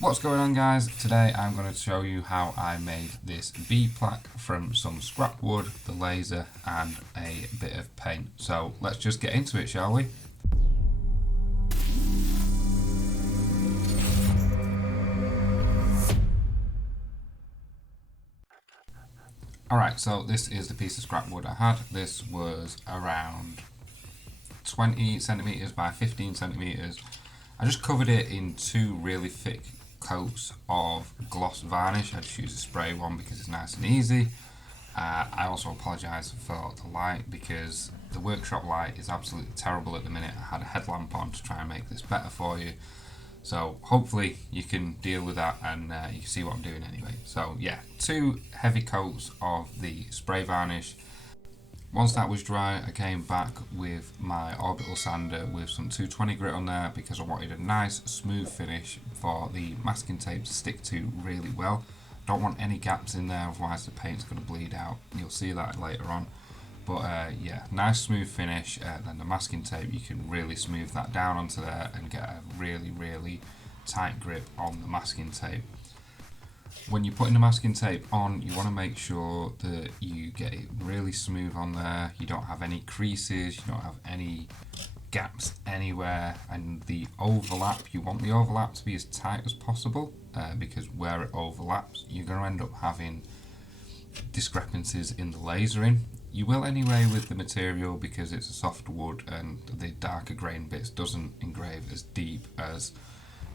What's going on, guys? Today I'm going to show you how I made this B plaque from some scrap wood, the laser and a bit of paint. So let's just get into it, shall we? Alright, so this is the piece of scrap wood I had. This was around 20 centimetres by 15 centimetres. I just covered it in two really thick coats of gloss varnish. I just used a spray one because it's nice and easy. I also apologise for the light because the workshop light is absolutely terrible at the minute. I had a headlamp on to try and make this better for you. So hopefully you can deal with that and you can see what I'm doing anyway. So yeah, two heavy coats of the spray varnish. Once that was dry, I came back with my orbital sander with some 220 grit on there because I wanted a nice smooth finish for the masking tape to stick to really well. Don't want any gaps in there, otherwise the paint's going to bleed out. You'll see that later on. But yeah, nice smooth finish, then the masking tape, you can really smooth that down onto there and get a really tight grip on the masking tape. When you're putting the masking tape on, you want to make sure that you get it really smooth on there. You don't have any creases, you don't have any gaps anywhere, and the overlap, you want the overlap to be as tight as possible because where it overlaps, you're going to end up having discrepancies in the lasering. You will anyway with the material because it's a soft wood and the darker grain bits doesn't engrave as deep as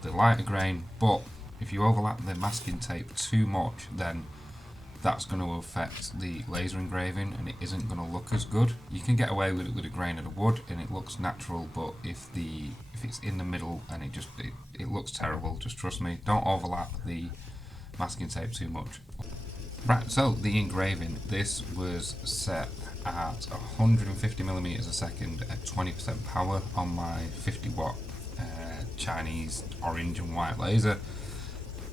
the lighter grain, but if you overlap the masking tape too much, then that's going to affect the laser engraving and it isn't going to look as good. You can get away with it with a grain of the wood and it looks natural, but if it's in the middle and it looks terrible, just trust me, don't overlap the masking tape too much. Right, so the engraving, this was set at 150mm a second at 20% power on my 50-watt Chinese orange and white laser.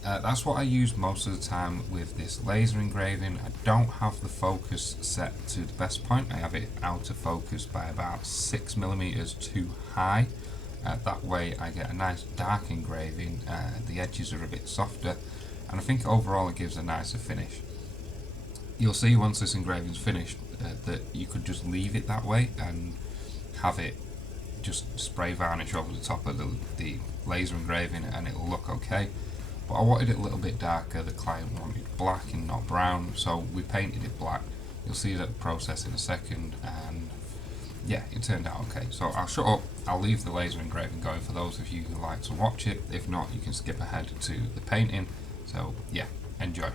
That's what I use most of the time with this laser engraving. I don't have the focus set to the best point. I have it out of focus by about 6mm too high. That way I get a nice dark engraving, the edges are a bit softer, and I think overall it gives a nicer finish. You'll see once this engraving's finished that you could just leave it that way and have it just spray varnish over the top of the laser engraving and it'll look okay. But I wanted it a little bit darker, the client wanted black and not brown, so we painted it black. You'll see that process in a second, and yeah, it turned out okay. So I'll shut up, I'll leave the laser engraving going for those of you who like to watch it. If not, you can skip ahead to the painting. So yeah, enjoy.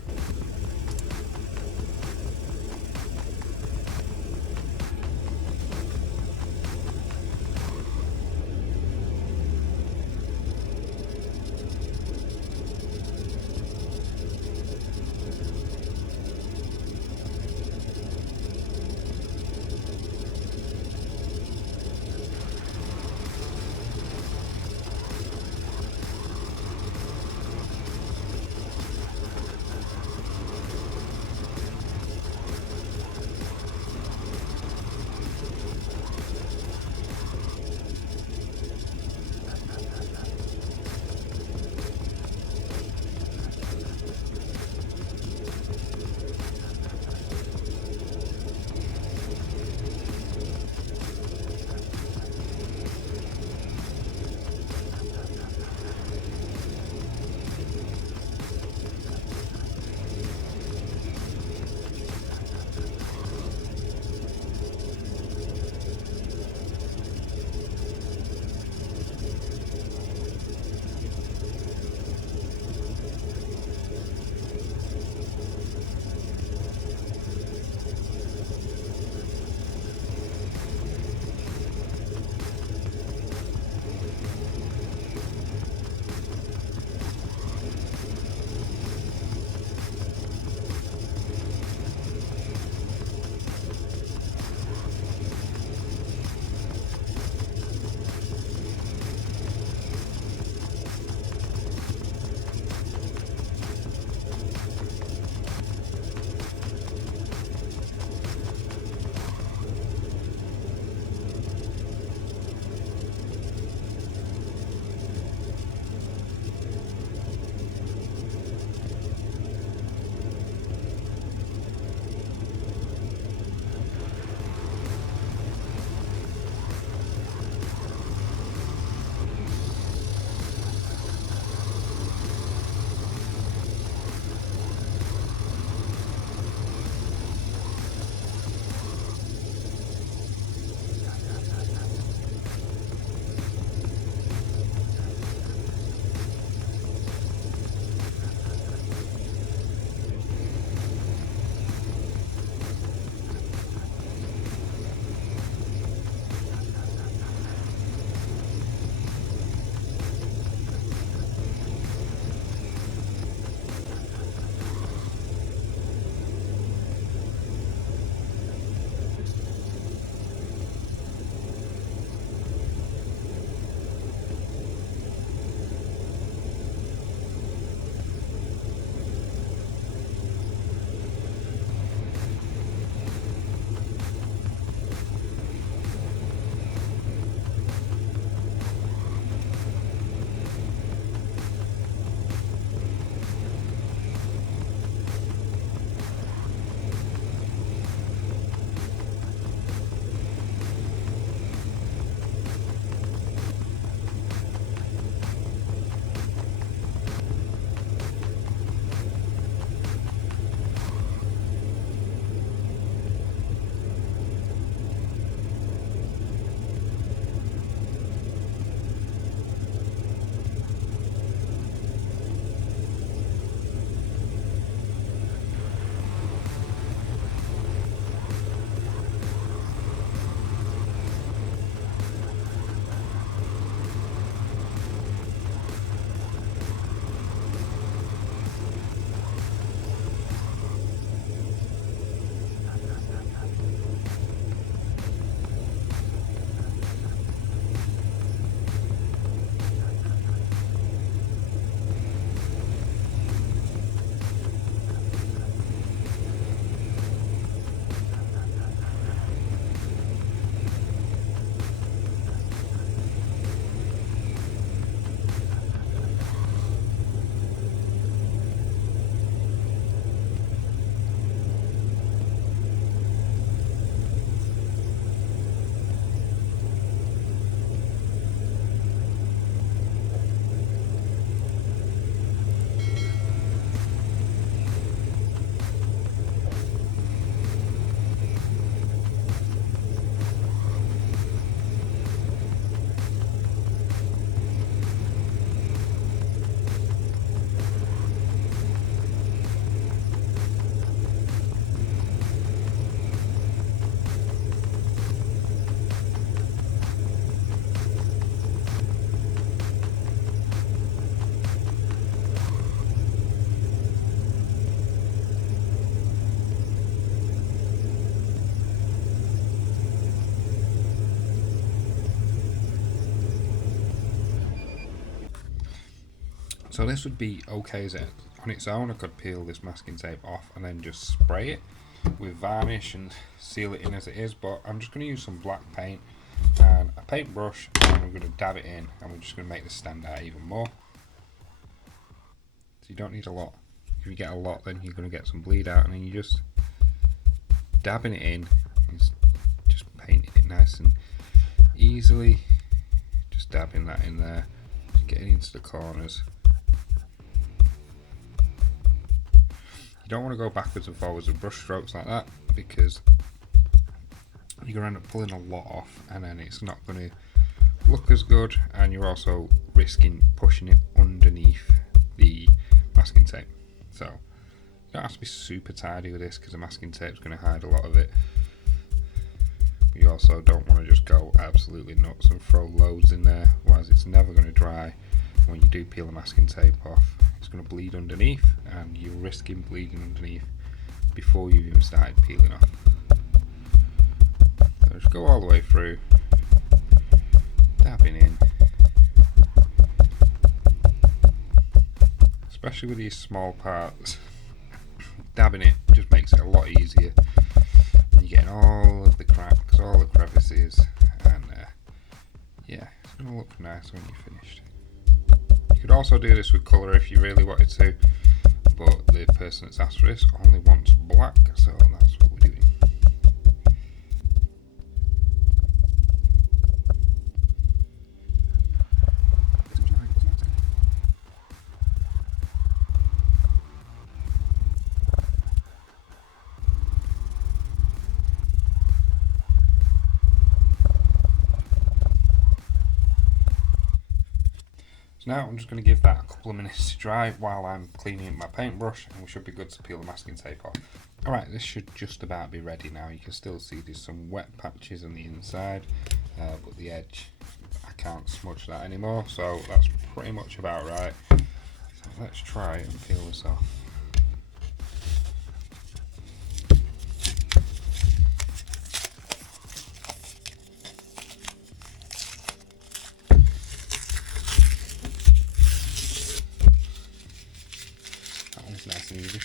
So this would be okay as it on its own. I could peel this masking tape off and then just spray it with varnish and seal it in as it is, but I'm just going to use some black paint and a paintbrush, and we're going to dab it in, and we're just going to make this stand out even more. So you don't need a lot. If you get a lot, then you're going to get some bleed out, and then you just dabbing it in, just painting it nice and easily, just dabbing that in there, getting into the corners. You don't want to go backwards and forwards with brush strokes like that, because you're going to end up pulling a lot off, and then it's not going to look as good, and you're also risking pushing it underneath the masking tape. So you don't have to be super tidy with this, because the masking tape is going to hide a lot of it. You also don't want to just go absolutely nuts and throw loads in there, otherwise it's never going to dry. When you do peel the masking tape off, it's going to bleed underneath, and you're risking bleeding underneath before you've even started peeling off. So just go all the way through, dabbing in. Especially with these small parts, dabbing it just makes it a lot easier. You're getting all of the cracks, all the crevices, and yeah, it's going to look nice when you're finished. You could also do this with colour if you really wanted to, but the person that's asked for this only wants black, so that's what we're doing. So now I'm just going to give that a couple of minutes to dry while I'm cleaning my paintbrush, and we should be good to peel the masking tape off. Alright, this should just about be ready now. You can still see there's some wet patches on the inside, but the edge, I can't smudge that anymore, so that's pretty much about right. So let's try and peel this off. That one's nice and easy.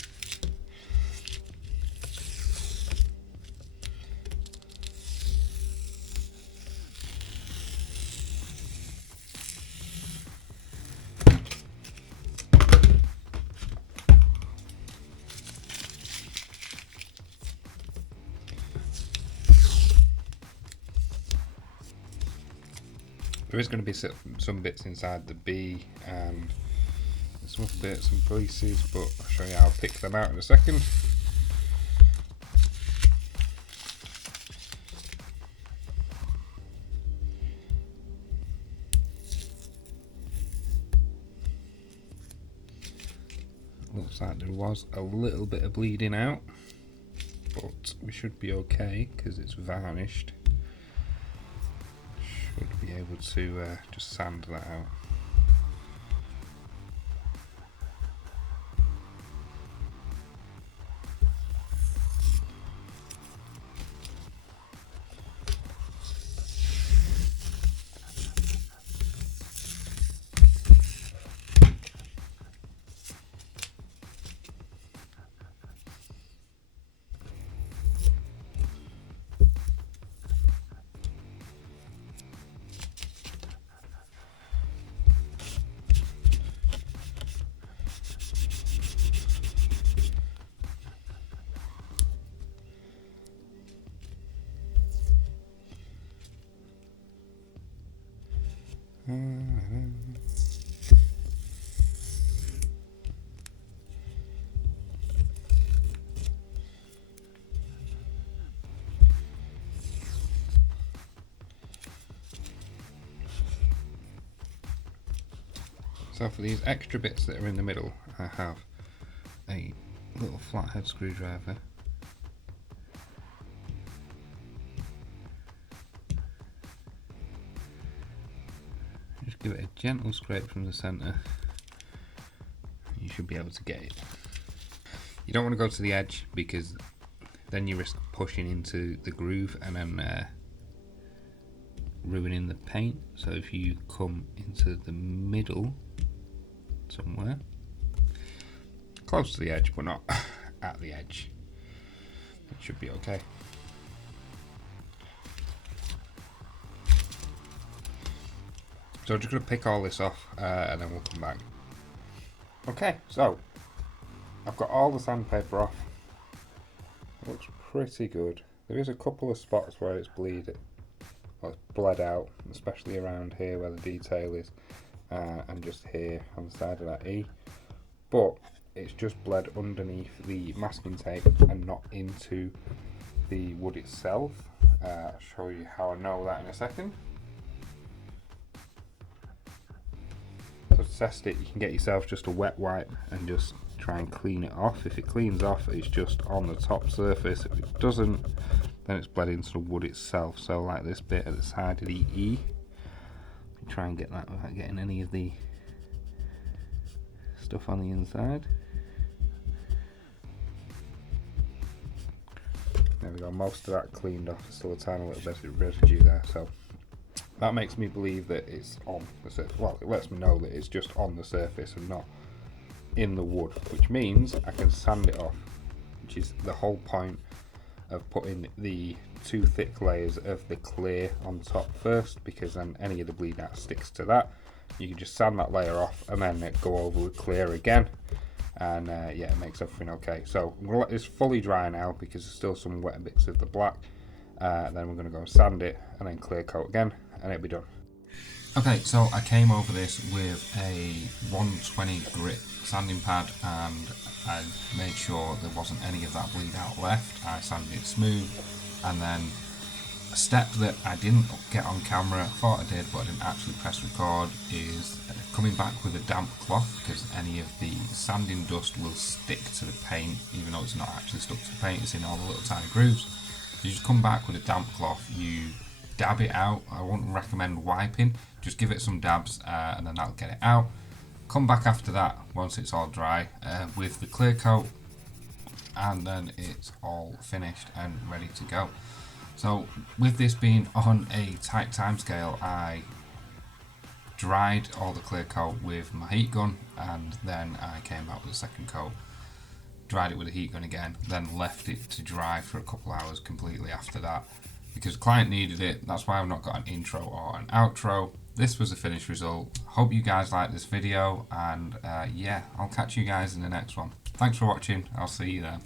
There is going to be some bits inside the B and some other bits and pieces, but I'll show you how I'll pick them out in a second. Looks like there was a little bit of bleeding out, but we should be okay because it's varnished. Should be able to just sand that out. So for these extra bits that are in the middle, I have a little flathead screwdriver. Just give it a gentle scrape from the centre. You should be able to get it. You don't want to go to the edge because then you risk pushing into the groove and then ruining the paint. So if you come into the middle somewhere. Close to the edge, but not at the edge. It should be okay. So I'm just going to pick all this off and then we'll come back. Okay, so I've got all the sandpaper off. It looks pretty good. There is a couple of spots where it's bled out, especially around here where the detail is, and just here on the side of that E. But it's just bled underneath the masking tape and not into the wood itself. I'll show you how I know that in a second. So to test it, you can get yourself just a wet wipe and just try and clean it off. If it cleans off, it's just on the top surface. If it doesn't, then it's bled into the wood itself. So like this bit at the side of the E, try and get that without getting any of the stuff on the inside. There we go, most of that cleaned off. There's still a tiny little bit of residue there, so that makes me believe that it's on the surface. Well, it lets me know that it's just on the surface and not in the wood, which means I can sand it off, which is the whole point of putting the 2 thick layers of the clear on top first, because then any of the bleed out sticks to that. You can just sand that layer off and then go over with clear again, and yeah, it makes everything okay. So we'll let this fully dry now because there's still some wet bits of the black. Then we're going to go and sand it and then clear coat again, and it'll be done. Okay, so I came over this with a 120 grit sanding pad, and I made sure there wasn't any of that bleed out left. I sanded it smooth, and then a step that I didn't get on camera, thought I did but I didn't actually press record, is coming back with a damp cloth, because any of the sanding dust will stick to the paint, even though it's not actually stuck to the paint, it's in all the little tiny grooves. You just come back with a damp cloth, you dab it out. I wouldn't recommend wiping, just give it some dabs and then that'll get it out. Come back after that once it's all dry with the clear coat, and then it's all finished and ready to go. So with this being on a tight time scale, I dried all the clear coat with my heat gun, and then I came back with a second coat, dried it with a heat gun again, then left it to dry for a couple hours completely after that, because the client needed it. That's why I've not got an intro or an outro. This was the finished result. Hope you guys liked this video, and yeah, I'll catch you guys in the next one. Thanks for watching. I'll see you there.